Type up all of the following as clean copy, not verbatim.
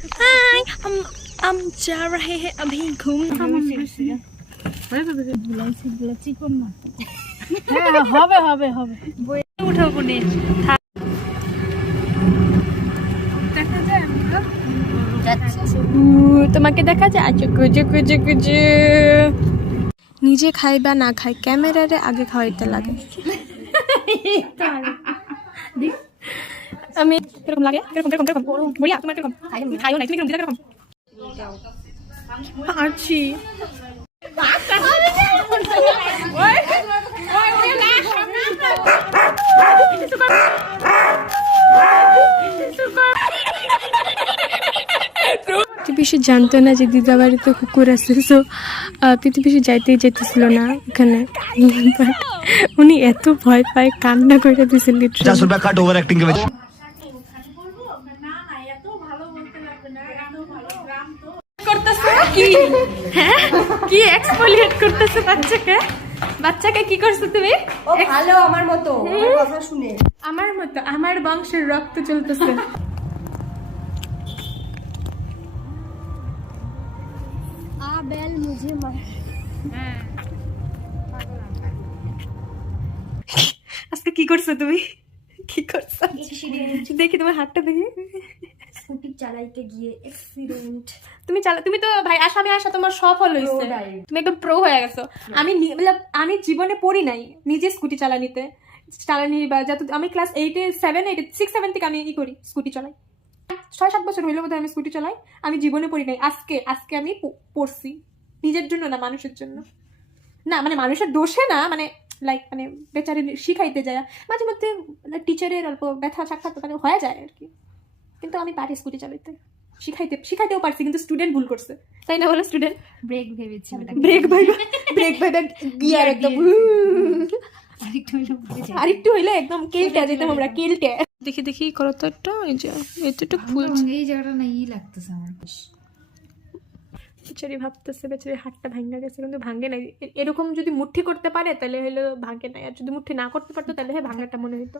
हाय हम जा रहे हैं अभी घूम হবে হবে হবে উঠো কোনে তোমাকে দেখা যায় আচ্ছা কুজু কুজু কুজু নিজে খাই বা না খাই ক্যামেরারে আগে খাওয়াইতে লাগে আমি কিরকম লাগে কিরকম কিরকম কিরকম বলিয়া তোমার কিরকম খাইও না তুমি কিরকম কিরকম আছি পিসি জানতো না যে দিদা বাড়িতে কুকুর আছে, সো পিসি যাইতেই যেতেছিল না ওখানে। উনি এত ভয় পায় কান্না করে দিয়েছিল। কি এক্সফোলিয়েট করতেছে বাচ্চাকে? বাচ্চাকে কি করছো তুমি? ও ভালো আমার মতো, আমার কথা শুনে আমার মতো, আমার বংশের রক্ত চলতেছে। বেল মুঝে আজকে কি করছো তুমি? কি করছো দেখি তোমার হাতটা দেখি। স্কুটি চালাইতে গিয়ে অ্যাক্সিডেন্ট। তুমি তো ভাই আসামে আসা তোমার সফল হয়েছে, তুমি একদম প্রো হয়ে গেছো। আমি জীবনে পড়ি নাই নিজে স্কুটি চালানি বা যত আমি ক্লাস 6-7 থেকে আমি করি স্কুটি চালাই। 6-7 বছর হইলো বোধহয় আমি স্কুটি চালাই। আমি জীবনে পড়ি নাই, আজকে আমি পড়ছি নিজের জন্য না মানুষের জন্য। না মানে মানুষের দোষে না, মানে লাইক মানে বেচারে শিখাইতে যায় মাঝে মধ্যে টিচারের অল্প ব্যথা সাক্ষাৎ মানে হয়ে যায় আর কি। কিন্তু আমি পারি স্কুটি চালাইতে, শিখাইতেও পারছি, কিন্তু স্টুডেন্ট ভুল করছে, তাই না বলো? স্টুডেন্ট ব্রেক ভেবেছি, ব্রেক ভাইবা গিয়ার একদম আরেকটু হইলে একদম কেলটে যেতাম আমরা, কেলটে। দেখি করো তো একটা, এই যে এতটুকু ফুল এই জায়গাটা না ই লাগতেছে আমার। বেচারি ভাবতেছে বেচারি হাতটা ভাঙ্গা গেছে, কিন্তু ভাঙ্গে নাই। এরকম যদি মুঠি করতে পারে তাহলে হলো ভাঙ্গে নাই, আর যদি মুঠি না করতে পারতো তাহলে ভাঙ্গাটা মনে হইতো।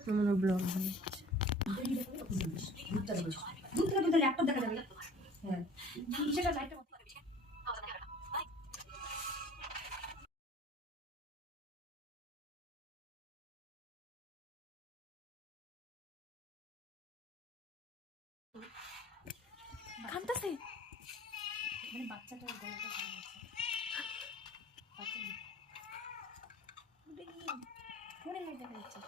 কাঁদতেছে মানে বাচ্চাটার গলাটা ফোনে দেখা যাচ্ছে।